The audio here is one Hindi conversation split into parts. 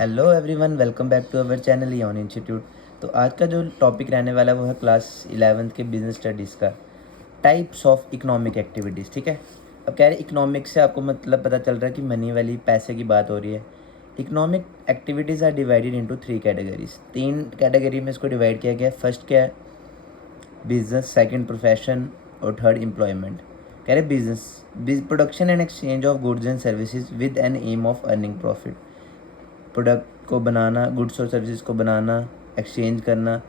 Hello everyone, welcome back to our channel योन इंस्टीट्यूट। तो आज का जो टॉपिक रहने वाला है वो है क्लास 11th के बिजनेस स्टडीज़ का टाइप्स ऑफ इकोनॉमिक एक्टिविटीज़। ठीक है, अब कह रहे इकोनॉमिक्स से आपको मतलब पता चल रहा है कि मनी वाली पैसे की बात हो रही है। Economic activities are divided into 3 categories. 3 category में इसको डिवाइड किया गया है। फर्स्ट क्या है? बिजनेस, सेकंड प्रोफेशन और थर्ड एम्प्लॉयमेंट। कह रहे business production and exchange of goods and services with an aim of earning profit. Product को बनाना, गुड्स और सर्विसेज को बनाना, एक्सचेंज करना,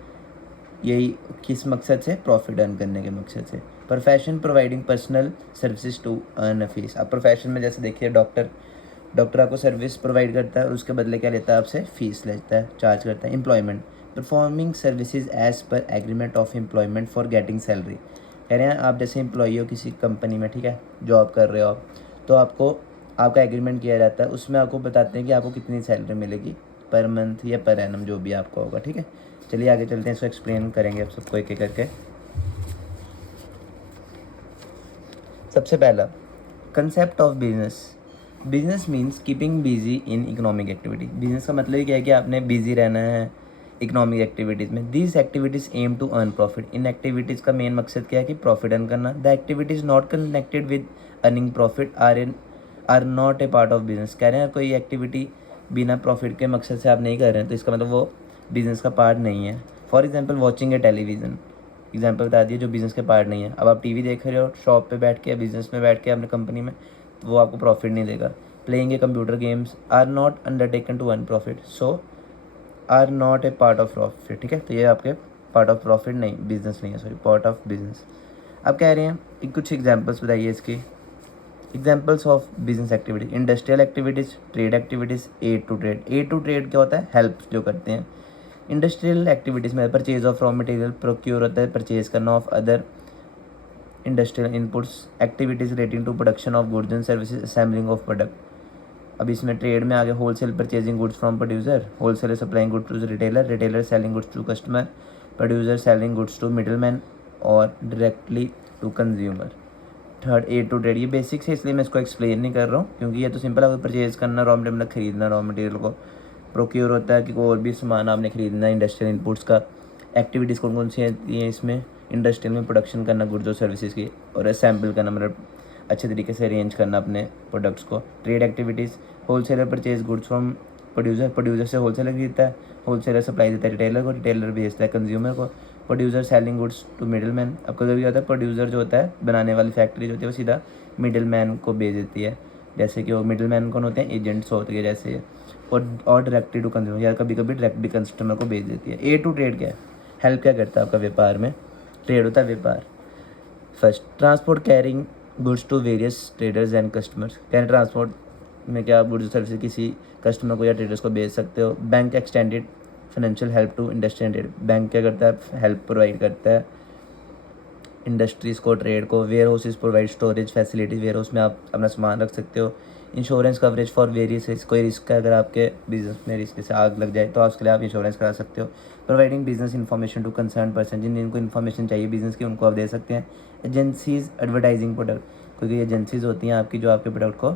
यही किस मकसद से? प्रॉफिट अर्न करने के मकसद से। Profession providing personal services to earn a fee. अब प्रोफेशन में जैसे देखिए डॉक्टर आपको सर्विस प्रोवाइड करता है और उसके बदले क्या लेता है? आपसे फीस लेता है, चार्ज करता है। Employment performing services as per agreement of employment for getting salary. कह रहे हैं आप जैसे एम्प्लॉई हो किसी कंपनी में, ठीक है, जॉब कर रहे हो आप, तो आपका एग्रीमेंट किया जाता है, उसमें आपको बताते हैं कि आपको कितनी सैलरी मिलेगी पर मंथ या पर एनम, जो भी आपका होगा। ठीक है, चलिए आगे चलते हैं, इसको एक्सप्लेन करेंगे आप सबको एक एक करके। सबसे पहला concept of business. Business means keeping busy in economic activity. Business का मतलब क्या है कि आपने बिजी रहना है इकोनॉमिक एक्टिविटीज़ में। These activities aim to earn profit. इन एक्टिविटीज़ का मेन मकसद क्या है कि प्रॉफिट अर्न करना। The activities not connected with earning profit are not a part of business. कह रहे हैं कोई एक्टिविटी बिना प्रॉफिट के मकसद से आप नहीं कर रहे हैं तो इसका मतलब वो बिज़नेस का पार्ट नहीं है। For example watching A television, example बता दिए, जो बिज़नेस के पार्ट नहीं है। अब आप टीवी देख रहे हो शॉप पे बैठ के, बिज़नेस में बैठ के अपने कंपनी में, तो वो आपको प्रॉफिट नहीं देगा। Playing a computer games are not undertaken to earn profit, so are not a part of profit. ठीक है, तो ये आपके पार्ट ऑफ प्रॉफिट नहीं, बिजनेस नहीं है, सॉरी, पार्ट ऑफ बिजनेस। अब कह रहे हैं कुछ एग्जाम्पल्स बताइए इसकी। Examples of business activity: industrial activities, trade activities, aid to trade. Aid to trade क्या होता है? हेल्प जो करते हैं। इंडस्ट्रियल एक्टिविटीज़ में purchase of raw material, procure होता है परचेज करना of other industrial inputs, activities relating to production of goods and services, assembling of product. अब इसमें ट्रेड में आगे wholesale purchasing goods from producer, wholesaler supplying goods to retailer, retailer selling goods to customer, producer selling goods to middle man और directly to consumer. Third a to trade. ये बेसिक्स है इसलिए मैं इसको एक्सप्लेन नहीं कर रहा हूँ क्योंकि ये तो सिंपल है, परचेज करना, रॉ मटेरियल खरीदना, रॉ मटेरियल को। प्रोक्योर होता है कि कोई और भी सामान आपने खरीदना है इंडस्ट्रियल इनपुट्स का। एक्टिविटीज़ कौन कौन सी आती हैं इसमें? इंडस्ट्रियल में प्रोडक्शन करना गुड्स और सर्विसेज की, और असेंबल करना, मतलब अच्छे तरीके से अरेंज करना अपने प्रोडक्ट्स को। Trade activities, wholesaler purchase goods from producer, producer से होलसेलर खरीदता है, होलसेलर सप्लाई देता है रिटेलर को, रिटेलर भेजता है कंज्यूमर को, producer selling goods to middle man. अब कभी क्या होता है, प्रोड्यूसर जो होता है, बनाने वाली फैक्ट्री जो होती है, वो सीधा मिडिल मैन को भेज देती है। जैसे कि वो मिडिल मैन कौन होते हैं? एजेंट्स होते हैं जैसे। और डायरेक्टली टू कंज्यूमर, या कभी कभी डायरेक्टली कस्टमर को भेज देती है। ए टू ट्रेड क्या है? हेल्प क्या करता है आपका व्यापार में? ट्रेड होता है व्यापार। First, transport carrying goods to various traders and customers. Can transport में क्या आप गुड्स सर्विस किसी कस्टमर को या ट्रेडर्स को भेज सकते हो। Bank extended financial help to industry and trade. Bank क्या करता है? हेल्प प्रोवाइड करता है इंडस्ट्रीज़ को, ट्रेड को। Warehouses provide storage facilities, warehouse में आप अपना सामान रख सकते हो। Insurance coverage for various risk, कोई रिस्क है अगर आपके बिजनेस में, रिस्क से आग लग जाए तो उसके लिए आप इंश्योरेंस करा सकते हो। Providing business information to concern person, जिनको इन्फॉर्मेशन चाहिए बिजनेस की उनको आप दे सकते हैं। एजेंसीज एडवर्टाइजिंग प्रोडक्ट, कोई एजेंसीज होती हैं आपकी जो आपके प्रोडक्ट को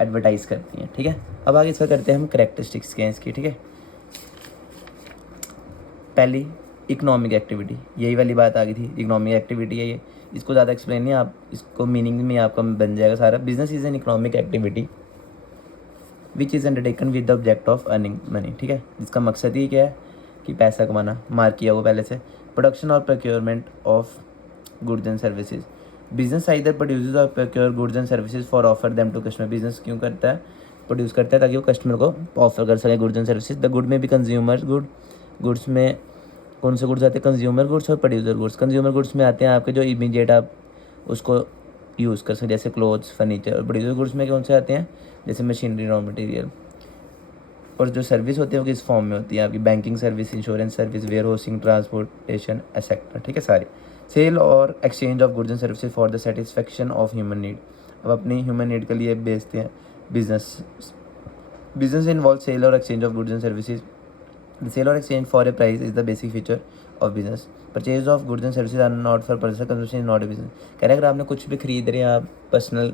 एडवर्टाइज करती हैं। ठीक है, अब आगे इसका करते हैं हम करेक्टरिस्टिक्स क्या हैं इसकी। ठीक है, पहली इकोनॉमिक एक्टिविटी, यही वाली बात आ गई थी, इकोनॉमिक एक्टिविटी है ये, इसको ज़्यादा एक्सप्लेन नहीं, आप इसको मीनिंग में आपका बन जाएगा सारा। Business is an economic activity which is undertaken with the object of earning money. ठीक है, जिसका मकसद ही क्या है कि पैसा कमाना, मार्क किया वो पहले से। प्रोडक्शन और procurement of goods and services. Business either produces और procure goods and services for offer them to customer. Business क्यों करता है? प्रोड्यूस करता है ताकि वो कस्टमर को ऑफर कर सके goods and services. The good में भी कंज्यूमर गुड, गुड्स में कौन से गुड्स आते हैं? कंज्यूमर गुड्स और प्रोड्यूसर गुड्स। कंज्यूमर गुड्स में आते हैं आपके जो इमीडिएट आप उसको यूज़ कर सकते, जैसे क्लोथ्स, फर्नीचर। और प्रोड्यूसर गुड्स में कौन से आते हैं? जैसे मशीनरी, रॉ मटेरियल। और जो सर्विस होती है वो किस फॉर्म में होती है आपकी? Banking service, insurance service, warehousing, transportation, etcetera. ठीक है, सारी। Sale or exchange of goods and services for the satisfaction of human need. अब अपनी ह्यूमन नीड के लिए बेचते हैं business. Business involve sale or exchange of goods and services. The sale or exchange for a price is the basic feature of business. Purchase of goods and services are not for personal consumption, is not a business. कह रहे हैं अगर आपने कुछ भी खरीद रहे हैं आप पर्सनल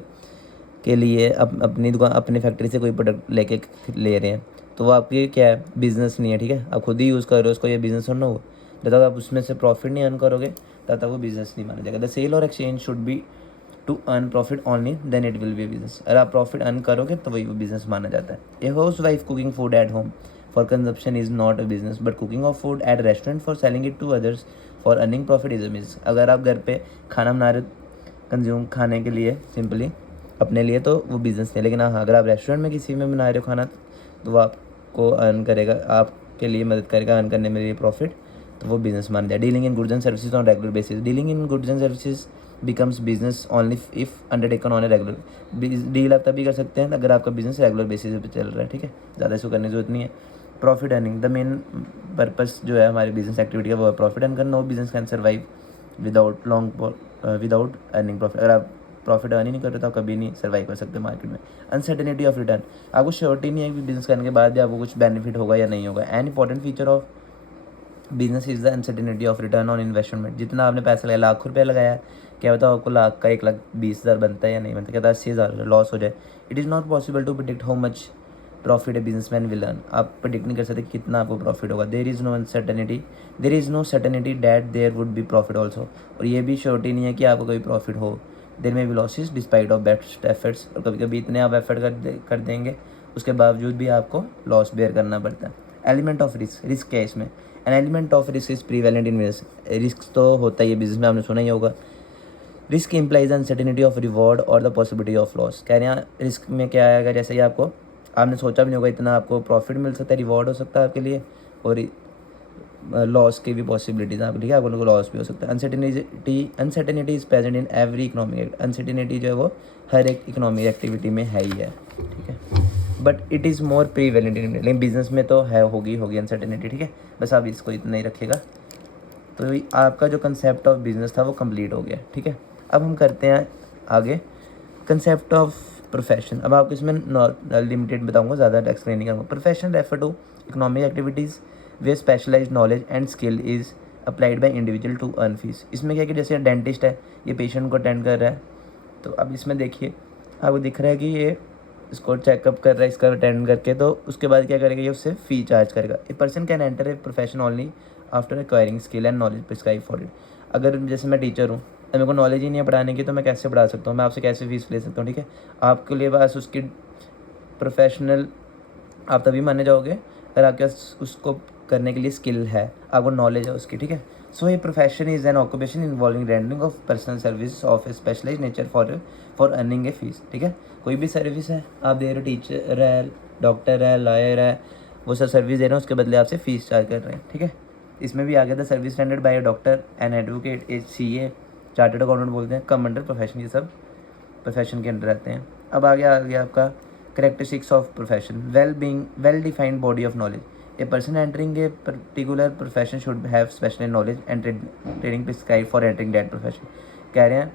के लिए, अपनी दुकान, अपनी फैक्ट्री से कोई प्रोडक्ट लेके ले रहे हैं, तो वो आपकी क्या है, बिजनेस नहीं है, ठीक है। आप खुद ही यूज़ कर रहे हो उसको, ये बिजनेस और ना हो। जब तक आप उसमें से प्रॉफिट नहीं अर्न करोगे तब तक वो बिजनेस नहीं माना जाएगा। The sale or exchange should be to earn profit only, then it will be business. अगर आप प्रॉफिट अर्न करोगे तो वही वो बिजनेस माना जाता है। A housewife cooking food at home for consumption is not a business, but cooking of food at restaurant for selling it to others for earning profit is a business. अगर आप घर पे खाना बना रहे हो कंज्यूम खाने के लिए सिंपली अपने लिए, तो वो बिज़नेस नहीं है। लेकिन हाँ, अगर आप रेस्टोरेंट में किसी में बना रहे हो खाना तो वो आपको अर्न करेगा, आपके लिए मदद करेगा अर्न करने में लिए प्रॉफिट, तो वो बिजनेस मान जाए। Dealing in goods and services on regular basis, dealing in goods and services becomes business only if undertaken on a regular. Deal आप तभी कर सकते हैं अगर आपका बिजनेस रेगुलर बेसिस पे चल रहा है, ठीक है। ज़्यादा इसको करने की जरूरत नहीं है। Profit earning, the main purpose जो है हमारी बिजनेस एक्टिविटी का वो है प्रॉफिट अर्न करना। No business can survive without earning profit. अगर आप प्रॉफिट अर्न ही नहीं कर रहे तो आप कभी नहीं सर्वाइव कर सकते मार्केट में। अनसर्टेनिटी ऑफ रिटर्न, आपको श्योरिटी नहीं है कि बिजनेस करने के बाद भी आपको कुछ बेनिफिट होगा या नहीं होगा। An important feature of business is the uncertainty of return on investment. जितना आपने पैसा लगाया, लाख रुपया लगाया, क्या बताओ आपको लाख का 1,20,000 बनता है या नहीं बनता, क्या 80,000 लॉस हो जाए। It is not possible to predict how much profit a businessman will earn. आप प्रिडिक्ट नहीं कर सकते कितना आपको प्रॉफिट होगा। There is no certainty that there would be profit also, और ये भी श्योरिटी नहीं है कि आपको कोई प्रॉफिट हो। देर में भी losses despite of best efforts, और कभी कभी इतने आप एफर्ट कर देंगे उसके बावजूद भी आपको लॉस बेयर करना पड़ता है। एलिमेंट ऑफ रिस्क क्या है इसमें? An element of risk is prevalent in business. Risk तो होता ही है बिजनेस में, आपने सुना ही होगा। Risk implies uncertainty of reward और द पॉसिबिलिटी ऑफ लॉस। कह रहे हैं रिस्क में क्या आएगा, जैसे ही आपने सोचा भी नहीं होगा इतना आपको प्रॉफिट मिल सकता है, रिवॉर्ड हो सकता है आपके लिए, और लॉस की भी पॉसिबिलिटीज आपके लिए, आप लोगों को लॉस भी हो सकता है। Uncertainty is present in every economic. Uncertainty जो है वो हर एक इकोनॉमिक एक्टिविटी में है ही है, ठीक है। But it is more prevalent in, लेकिन बिजनेस में तो है, होगी अनसर्टेनिटी, ठीक है। बस आप इसको इतना ही रखिएगा। तो आपका जो कंसेप्ट ऑफ बिजनेस था वो कंप्लीट हो गया, ठीक है। अब हम करते हैं आगे कंसेप्ट ऑफ प्रोफेशन। अब आपको इसमें लिमिटेड बताऊंगा, ज़्यादा एक्सप्लेन नहीं करूँगा। Profession refer to economic activities where specialise knowledge and skill is applied by individual to earn fees. इसमें क्या है कि जैसे डेंटिस्ट है, ये पेशेंट को अटेंड कर रहा है, तो अब इसमें देखिए आपको दिख रहा है कि ये इसको चेकअप कर रहा है, इसका अटेंड करके, तो उसके बाद क्या करेगा, ये उससे फ़ी चार्ज करेगा। A person can enter a profession only after acquiring skill and knowledge prescribe for it. अगर जैसे मैं टीचर हूँ, तो मेरे को नॉलेज ही नहीं है पढ़ाने की, तो मैं कैसे पढ़ा सकता हूँ, मैं आपसे कैसे फीस ले सकता हूँ, ठीक है। आपके लिए बस उसकी प्रोफेशनल आप तभी माने जाओगे अगर आपके पास उसको करने के लिए स्किल है, आपको नॉलेज है उसकी, ठीक है। सो ये profession is an occupation involving rendering of personal service of a specialise nature for earning a fee, ठीक है। कोई भी सर्विस है आप दे रहे हो, टीचर है, डॉक्टर है, लॉयर है, वो सब सर्विस दे रहे हैं, उसके बदले आपसे फीस चार्ज कर रहे हैं, ठीक है। इसमें भी आ गया था service rendered by A doctor, an advocate, A CA, chartered accountant बोलते हैं, कम अंडर प्रोफेशन, ये सब प्रोफेशन के अंडर रहते हैं। अब आ गया आपका characteristics of profession. Well defined body of knowledge. A person entering a particular profession should have special knowledge and training prescribe for entering that profession. कह रहे हैं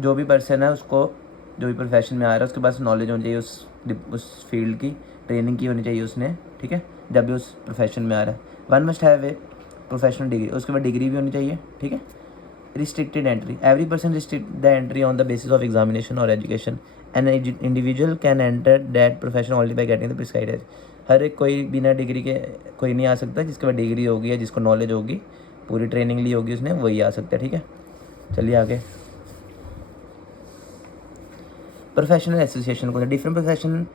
जो भी पर्सन है उसको, जो भी प्रोफेशन में आ रहा है उसके पास नॉलेज होनी चाहिए, उस फील्ड की ट्रेनिंग की होनी चाहिए उसने, ठीक है, जब भी उस प्रोफेशन में आ रहा है। One must have a professional degree, उसके बाद डिग्री भी होनी चाहिए, ठीक है। Restricted entry, every person restrict the entry on the basis of examination और education. An individual can enter that profession only by getting the prescribed age. हर एक कोई बिना डिग्री के कोई नहीं आ सकता, जिसके बाद डिग्री होगी या जिसको नॉलेज होगी, पूरी ट्रेनिंग ली होगी उसने, वही आ सकता है, ठीक है। चलिए आगे। प्रोफेशनल एसोसिएशन को, different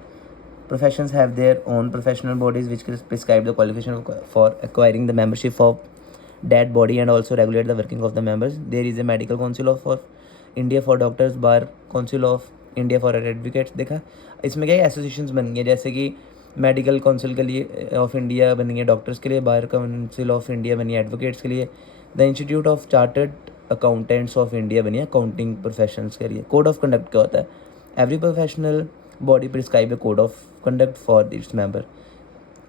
professions have their own professional bodies which prescribe the qualification for acquiring the membership of that body and also regulate the working of the members. There is a medical council of India for doctors, bar council of India for advocates। देखा इसमें क्या एसोसिएशंस बन गई है, जैसे कि मेडिकल काउंसिल के लिए ऑफ इंडिया बनी है डॉक्टर्स के लिए, बार काउंसिल ऑफ इंडिया बनी है एडवोकेट्स के लिए, the institute of chartered accountants of India बनी है अकाउंटिंग प्रोफेशंस के लिए। कोड ऑफ कंडक्ट क्या होता है? Every professional body prescribe A code of conduct for its member.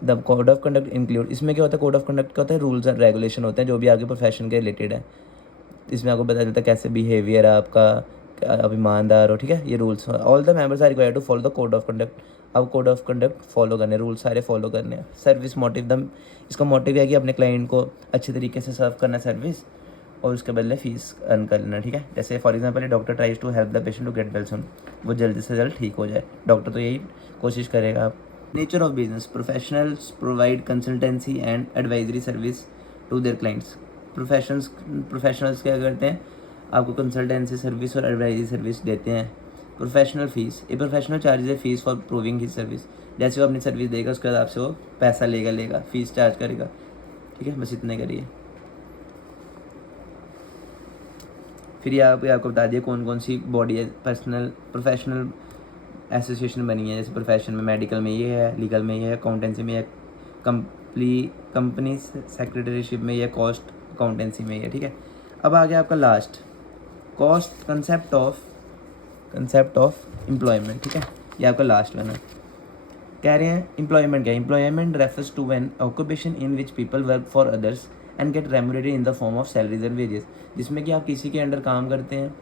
The code of conduct include, इसमें क्या होता है, कोड ऑफ कंडक्ट क्या होता है, रूल्स एंड रेगुलेशन होते हैं जो भी आपके प्रोफेशन के रिलेटेड है। इसमें आपको पता चलता है कैसे बिहेवियर है आपका, आप ईमानदार हो, ठीक है। ये rules, all the members are required to follow the code of conduct. अब कोड ऑफ कंडक्ट फॉलो करने, रूल्स सारे फॉलो करने हैं। सर्विस मोटिव, द इसका मोटिव है कि अपने क्लाइंट को अच्छे तरीके से सर्व करना सर्विस, और उसके बदले फीस अर्न कर लेना, ठीक है। जैसे for example doctor tries to help the patient to get well soon, वो जल्दी से जल्द ठीक हो जाए, डॉक्टर तो यही कोशिश करेगा। Nature of business, professionals provide consultancy and advisory service to their clients. Professionals क्या करते हैं, आपको कंसल्टेंसी सर्विस और एडवाइजरी सर्विस देते हैं। Professional fees, a professional charge a fee for providing his service. जैसे वो अपनी सर्विस देगा उसके बाद आपसे वो पैसा लेगा फीस चार्ज करेगा। ठीक है, बस इतने करिए। फिर यहाँ पे आपको बता दिया कौन कौन सी बॉडी है, प्रोफेशनल एसोसिएशन बनी है। जैसे प्रोफेशन में मेडिकल में ये है, लीगल में ये है, अकाउंटेंसी में ये, कंपनी सेक्रेटरीशिप में ये, कॉस्ट अकाउंटेंसी में ये। ठीक है, अब आ गया आपका last cost concept of employment. ठीक है, ये आपका लास्ट वन है। कह रहे हैं एम्प्लॉयमेंट क्या है, employment refers to an occupation in which people work for others and get remunerated in the form of salaries and wages. जिसमें कि आप किसी के अंडर काम करते हैं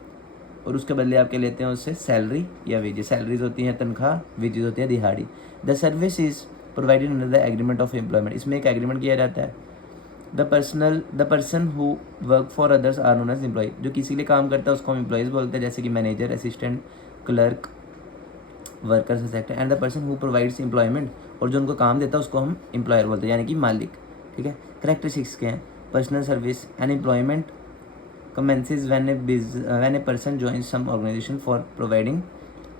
और उसके बदले आपके लेते हैं उससे सैलरी या वेजेस। सैलरीज होती हैं तनख्वाह, वेजेस होती है दिहाड़ी। The service is provided under the agreement of employment. इसमें एक एग्रीमेंट किया जाता है। The person who work for others are known as employee. जो किसी के लिए काम करता है उसको हम एम्प्लॉयज़ बोलते हैं, जैसे कि manager, assistant, clerk, workers sector. And the person who provides employment, और जो उनको काम देता है उसको हम एम्प्लॉयर बोलते हैं, यानी कि मालिक। ठीक है, करेक्टरिस्टिक्स क्या है, personal service and employment commences when a person joins some organization for providing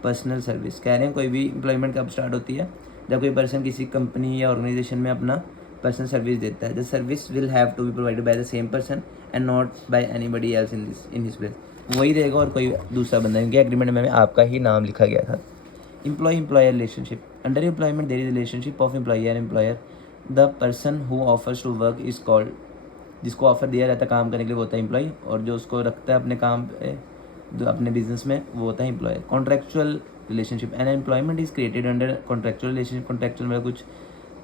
personal service। कह रहे हैं कोई भी एम्प्लॉयमेंट कब स्टार्ट होती है, जब कोई पर्सन किसी कंपनी या ऑर्गेनाइजेशन में अपना पर्सनल सर्विस देता है। The service will have to be provided by the same person and not by anybody else in his place. वही देगा और कोई दूसरा बंदा, क्योंकि एग्रीमेंट में आपका ही नाम लिखा गया था। Employer relationship, under employment there is relationship of employer and employer. The person who offers to work is called, जिसको ऑफर दिया जाता है काम करने के लिए वो होता है एम्प्लॉय, और जो उसको रखता है अपने काम पे, जो अपने बिजनेस में, वो होता है employer. Contractual relationship, and employment is created under contractual relationship. Contractual में कुछ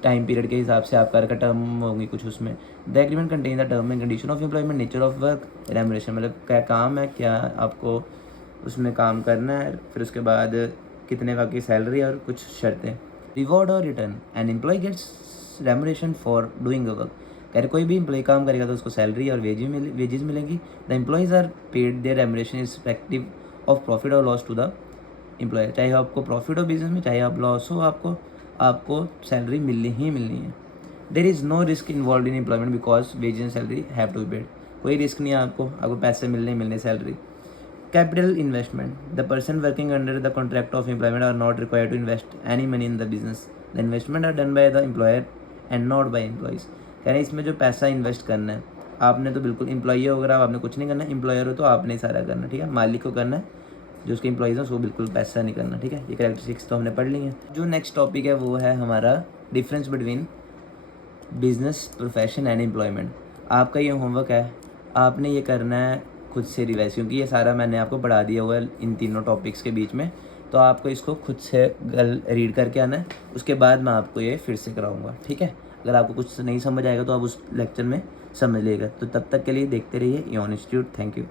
टाइम पीरियड के हिसाब से आपका टर्म होंगी कुछ उसमें। The agreement contain the term and condition of employment, nature of work, remuneration, मतलब क्या काम है, क्या आपको उसमें काम करना है, फिर उसके बाद कितने का की सैलरी और कुछ शर्तें। रिवॉर्ड और return, and employee gets remuneration for doing a work. कह रहे कोई भी एम्प्लॉय काम करेगा तो उसको सैलरी और वेजेस मिलेंगी। The employees are paid their remuneration respective of profit or loss to the employer. चाहे आपको प्रॉफिट हो बिजनेस में, चाहे आप लॉस हो, आपको सैलरी मिलनी ही मिलनी है। There is no risk involve in employment because wages and salary have to be paid. कोई रिस्क नहीं है आपको पैसे मिलने salary. Capital investment, the person working under the contract of employment are not required to invest any money in the business. The investment are done by the employer and not by employees. कह रहे हैं इसमें जो पैसा इन्वेस्ट करना है आपने, तो बिल्कुल एम्प्लॉई हो अगर आपने कुछ नहीं करना, एम्प्लॉयर हो तो आपने ही सारा करना। ठीक है, मालिक को करना है, जो उसके एम्प्लॉइज़ हैं उसको बिल्कुल पैसा नहीं करना। ठीक है, ये कैरेक्टरिस्टिक्स तो हमने पढ़ ली हैं। जो नेक्स्ट टॉपिक है वो है हमारा difference between business, profession and employment. आपका ये होमवर्क है, आपने ये करना है खुद से रिवाइज, क्योंकि ये सारा मैंने आपको पढ़ा दिया हुआ है इन तीनों टॉपिक्स के बीच में। तो आपको इसको खुद से रीड करके आना है, उसके बाद मैं आपको ये फिर से कराऊंगा। ठीक है, अगर आपको कुछ नहीं समझ आएगा तो आप उस लेक्चर में समझ लीजिएगा। तो तब तक के लिए देखते रहिए इऑन इंस्टीट्यूट। Thank you.